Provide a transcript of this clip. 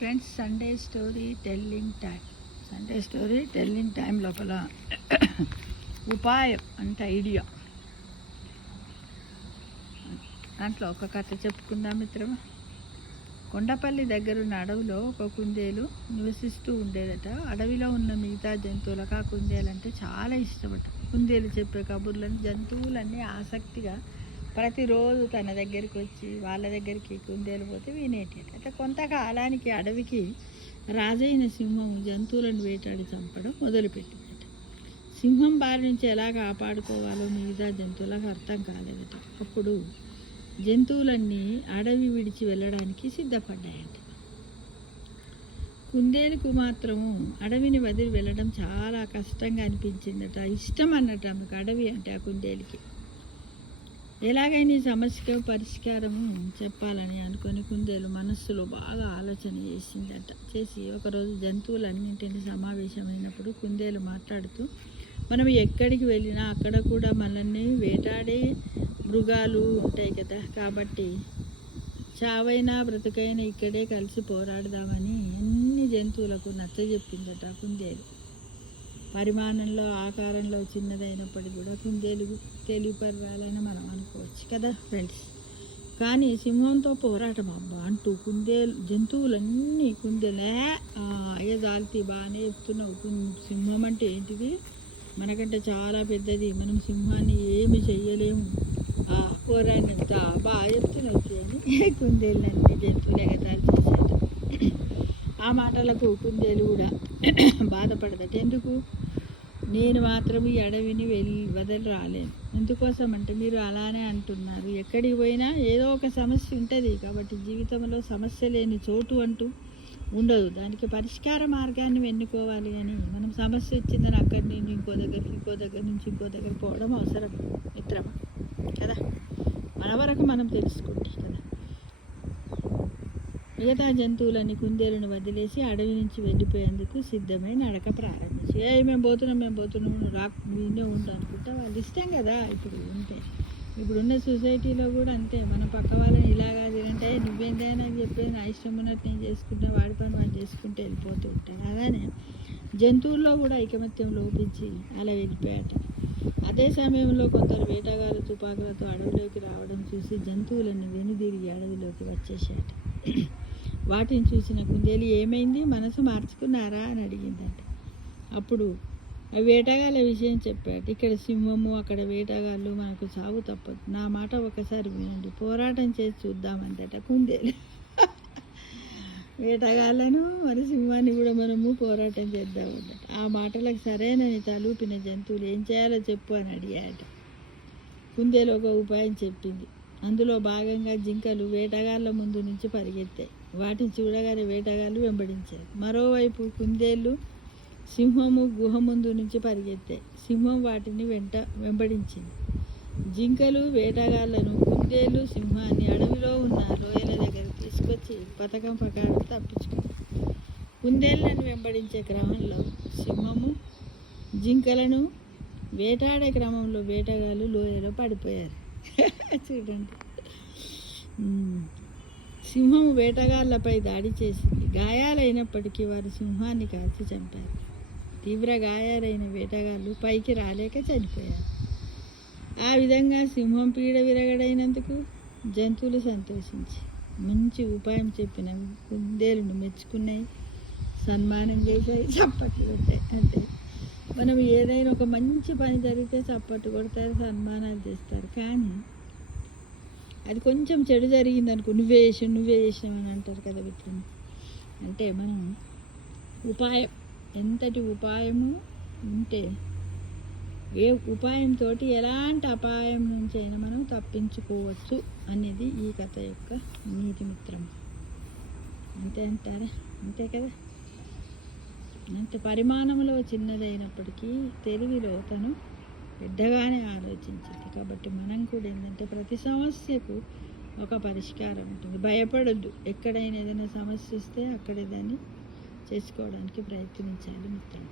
Friends, Sunday story telling time లోపల ఉపాయం అంటే ఐడియా, దాంట్లో ఒక కథ చెప్పుకుందాం మిత్రమా. కొండపల్లి దగ్గరున్న అడవిలో ఒక కుందేలు నివసిస్తూ ఉండేదట. అడవిలో ఉన్న మిగతా జంతువులకు ఆ కుందేలంటే చాలా ఇష్టమట. కుందేలు చెప్పే కబుర్లను జంతువులన్నీ ఆసక్తిగా ప్రతిరోజు తన దగ్గరికి వచ్చి వాళ్ళ దగ్గరికి కుందేలు పోతే వినేటట. అయితే కొంతకాలానికి అడవికి రాజైన సింహం జంతువులను వేటాడి చంపడం మొదలుపెట్టిందట. సింహం బారి నుంచి ఎలా కాపాడుకోవాలో మిగతా జంతువులకు అర్థం కాలేదట. అప్పుడు జంతువులన్నీ అడవి విడిచి వెళ్ళడానికి సిద్ధపడ్డాయట. కుందేలుకు మాత్రము అడవిని వదిలి వెళ్ళడం చాలా కష్టంగా అనిపించిందట. ఇష్టం అన్నట్టు ఆమెకు అడవి అంటే ఆ కుందేలుకి. ఎలాగైనా ఈ సమస్యకు పరిష్కారం చెప్పాలని అనుకొని కుందేలు మనస్సులో బాగా ఆలోచన చేసి ఒకరోజు జంతువులన్నింటినీ సమావేశమైనప్పుడు కుందేలు మాట్లాడుతూ, మనం ఎక్కడికి వెళ్ళినా అక్కడ కూడా మనల్ని వేటాడే మృగాలు ఉంటాయి కదా, కాబట్టి చావైనా బ్రతుకైనా ఇక్కడే కలిసి పోరాడదామని అన్ని జంతువులకు నచ్చజెప్పిందట కుందేలు. పరిమాణంలో ఆకారంలో చిన్నదైనప్పటికీ కూడా కుందేలు తెలివిపర్వాలని మనం అనుకోవచ్చు కదా ఫ్రెండ్స్. కానీ సింహంతో పోరాటం అబ్బా అంటూ జంతువులన్నీ కుందేలే అయ్యే జాలితీ బాగానే చెప్తున్నావు, సింహం అంటే ఏంటిది, మనకంటే చాలా పెద్దది, మనం సింహాన్ని ఏమి చెయ్యలేము, పోరాడినంత బాగా చెప్తున్నావు అని కుందేళ్ళన్నీ జంతువులు ఎగతాళి చేశారు. ఆ మాటలకు కుందేలు కూడా బాధపడదట. ఎందుకు, నేను మాత్రం ఈ అడవిని వదిలి రాలేను. ఎందుకోసం అంటే మీరు అలానే అంటున్నారు, ఎక్కడికి పోయినా ఏదో ఒక సమస్య ఉంటుంది, కాబట్టి జీవితంలో సమస్య లేని చోటు అంటూ ఉండదు. దానికి పరిష్కార మార్గాన్ని ఎన్నుకోవాలి. అని మనం సమస్య వచ్చిందని అక్కడి నుంచి ఇంకో దగ్గర నుంచి ఇంకో దగ్గర పోవడం అవసరం మిత్రమా కదా. మన వరకు మనం తెలుసుకుంటాం కదా. మిగతా జంతువులని కుందేలును వదిలేసి అడవి నుంచి వెళ్ళిపోయేందుకు సిద్ధమై నడక ప్రారంభించి, మేము పోతున్నాం వీనే ఉండు అనుకుంటా వాళ్ళు ఇష్టం కదా. ఇప్పుడున్న సొసైటీలో కూడా అంతే, మన పక్క వాళ్ళని ఇలాగా తినంటే నువ్వేంటైనా చెప్పేది నా ఇష్టం ఉన్నట్టు నేను చేసుకుంటా, వాడి పని వాడు చేసుకుంటే వెళ్ళిపోతూ ఉంటాను. అలానే జంతువుల్లో కూడా ఐకమత్యం లోపించి అలా వెళ్ళిపోయాట. అదే సమయంలో కొందరు వేటగాళ్ళు తుపాకులతో అడవిలోకి రావడం చూసి జంతువులన్నీ వెనుదిరిగి అడవిలోకి వచ్చేసాట. వాటిని చూసిన కుందేలు ఏమైంది, మనసు మార్చుకున్నారా అని అడిగిందంట. అప్పుడు ఆ వేటగాళ్ళ విషయం చెప్పాడు. ఇక్కడ సింహము, అక్కడ వేటగాళ్ళు, మనకు సాగు తప్పదు, నా మాట ఒకసారి వినండి, పోరాటం చేసి చూద్దామంటట కుందేలు. వేటగాళ్ళను మరి సింహాన్ని కూడా మనము పోరాటం చేద్దామంట. ఆ మాటలకు సరేనని తలూపిన జంతువులు ఏం చేయాలో చెప్పు అని అడిగాట. కుందేలు ఒక ఉపాయం చెప్పింది. అందులో భాగంగా జింకలు వేటగాళ్ళ ముందు నుంచి పరిగెత్తాయి. వాటిని చూడగానే వేటగాళ్ళు వెంబడించారు. మరోవైపు కుందేళ్ళు సింహము గుహ ముందు నుంచి పరిగెత్తాయి. సింహం వాటిని వెంబడించింది. జింకలు వేటగాళ్ళను, కుందేళ్ళు సింహాన్ని అడవిలో ఉన్న లోయల దగ్గర తీసుకొచ్చి పథకం ప్రకారం తప్పించుకుంది. కుందేళ్ళను వెంబడించే క్రమంలో సింహము జింకలను వేటాడే క్రమంలో వేటగాళ్ళు లోయలో పడిపోయారు. చూడండి, సింహం వేటగాళ్ళపై దాడి చేసింది. గాయాలైనప్పటికీ వారు సింహాన్ని కాల్చి చంపారు. తీవ్ర గాయాలైన వేటగాళ్ళు పైకి రాలేక చనిపోయారు. ఆ విధంగా సింహం పీడ విరగడైనందుకు జంతువులు సంతోషించి మంచి ఉపాయం చెప్పిన కుందేలును మెచ్చుకున్నాయి, సన్మానం చేసాయి, చప్పట్లు కొట్టాయి. అంటే మనం ఏదైనా ఒక మంచి పని జరిగితే చప్పట్లు కొడతారు, సన్మానాలు చేస్తారు. కానీ అది కొంచెం చెడు జరిగింది అనుకో, నువ్వే చేసావు అని అంటారు కదా మిత్రులు. అంటే మనం ఉపాయం, ఎంతటి ఉపాయము ఉంటే ఏ ఉపాయంతో ఎలాంటి అపాయం నుంచి అయినా మనం తప్పించుకోవచ్చు అనేది ఈ కథ యొక్క నీతి మిత్రం. అంతే అంటారా? అంతే కదా. అంత పరిమాణంలో చిన్నదైనప్పటికీ తెలివిలో తను పెద్దగానే ఆలోచించింది. కాబట్టి మనం కూడా ఏంటంటే ప్రతి సమస్యకు ఒక పరిష్కారం ఉంటుంది. భయపడొద్దు. ఎక్కడైనా ఏదైనా సమస్య వస్తే అక్కడే దాన్ని చేసుకోవడానికి ప్రయత్నించాలి మిత్రులు.